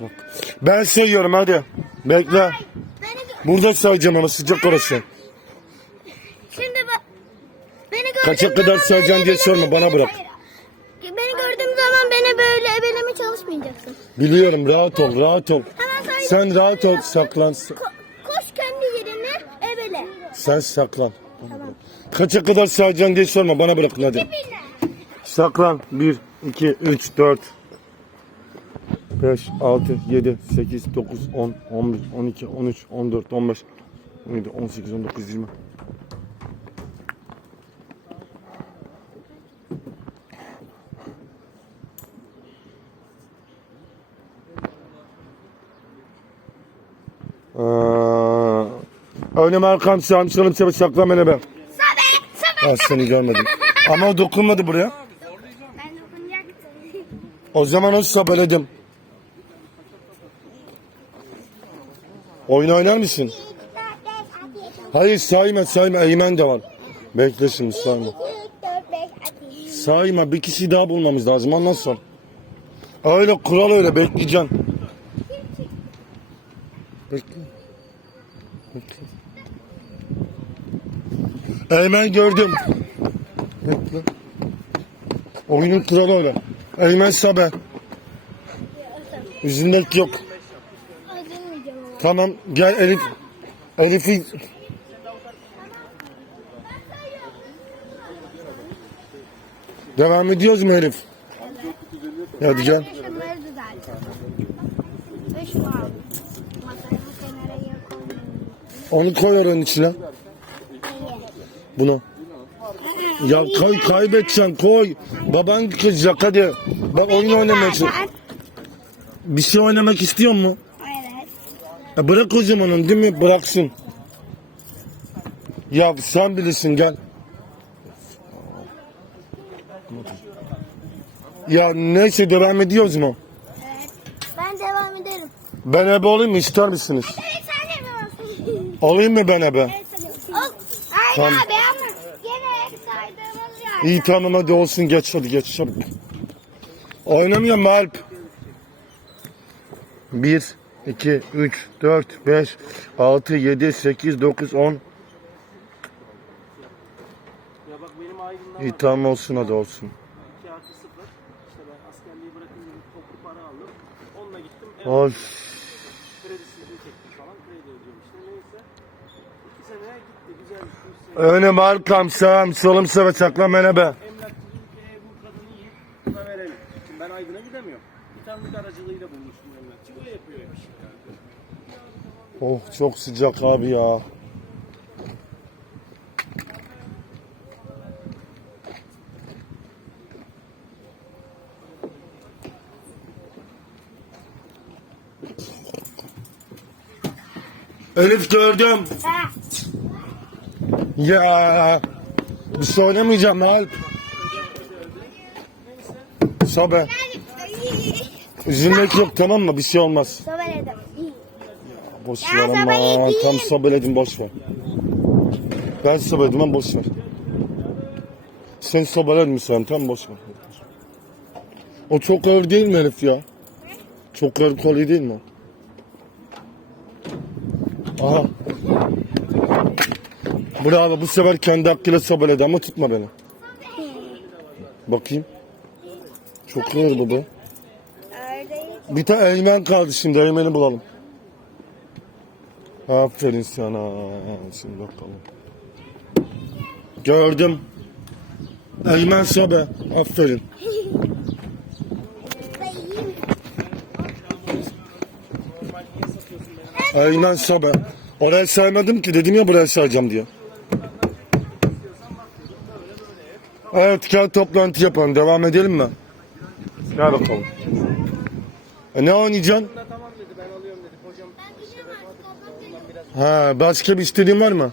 Bak. Ben sayıyorum hadi. Bekle. Burada sayacağım ama sıcak orası. şimdi bak. Beni Kaça kadar zaman böyle diye sorma, bana bırak. Hayır. Beni gördüğüm zaman beni böyle ebeleme çalışmayacaksın. Biliyorum rahat ol rahat ol. Hemen say. Sen rahat ol saklan. Ko- koş kendi yerine ebele. Sen saklan. Tamam. Kaça kadar sayacaksın diye sorma bana bırakın hadi. Saklan. 1, 2, 3, 4, 5, 6, 7, 8, 9, 10, 11, 12, 13, 14, 15, 17, 18, 19, 20. Ee, önüm arkam sağım solum çabuk saklan beni be. Sabe. Sabe. Ah seni görmedim. Ama o dokunmadı buraya. Ben dokunacaktım. O zaman o sabeledim. Oyun oynar mısın? Hayır sayma sayma Eymen de var. Bekle şimdi sayma. Sayma bir kişi daha bulmamız lazım sonra. Öyle kural öyle bekleyeceksin. Bekle. Bekle. Eymen gördüm. Bekle. Oyunun kuralı öyle. Eymen Sabe. Üzülmek yok. Tamam gel Elif. Elif'i Devam ediyoruz mu Elif? Hadi gel. Onu koy oranın içine. Bunu. Ya kay kaybedeceksin koy. Baban kızacak hadi. Bak oyun oynamak için. Bir şey oynamak istiyor mu? Ya bırak o zaman onu değil mi? Bıraksın. Ya sen bilirsin gel. Ya neyse devam ediyoruz mu? Evet. Ben devam ederim. Ben ebe olayım mı ister misiniz? Evet sen de varsın. Olayım mı ben ebe? Evet. Hayır Tamam. abi ama gene saydığımız yer. İyi tamam hadi olsun geç hadi geç çabuk. Oynamıyor mu Alp? 1, 2, 3, 4, 5, 6, 7, 8, 9, 10. Ya bak benim İyi tamam olsun hadi olsun. 2 artı 0. İşte ben askerliği bırakınca bir toplu para aldım. Onunla gittim. Ev Of. kredisizliği çektim falan. Kredi ödüyorum işte neyse. 2 sene gitti güzel. üç sene. Önüm arkam sağım solum sıra çakla mene be. Emlakçı ki "E, bu kadını iyi. Buna verelim. Şimdi ben Aydın'a gidemiyorum. Bir tanıdık aracılığıyla bulmuştum emlakçı. O yapıyormuş. Oh çok sıcak abi ya. Elif gördüm. Ya. Bir şey oynamayacağım Alp. Sobe. Üzülmek yok tamam mı? Bir şey olmaz. Sobeledim. İyi. Boş Ya ver ama sobeledim. tam sobeledim boş ver. Ben sobeledim ama boş ver. Sen sobeledin mi sen? Tam boş ver. O çok ağır değil mi Elif ya? Çok ağır kolye değil mi? Aha. Bravo bu sefer kendi hakkıyla sobeledi ama tutma beni. Bakayım. Çok ağır bu. Bir tane Eymen kaldı şimdi. Eymen'i bulalım. Aferin sana. Şimdi bakalım. Gördüm. Eymen Sobe. Aferin. Eymen Sobe. Orayı saymadım ki. Dedim ya buraya sayacağım diye. Evet gel toplantı yapalım. Devam edelim mi? Gel bakalım. E ne oynayacaksın? Tamam dedi ben alıyorum dedi. Kocam Ha, başka bir istediğin var mı?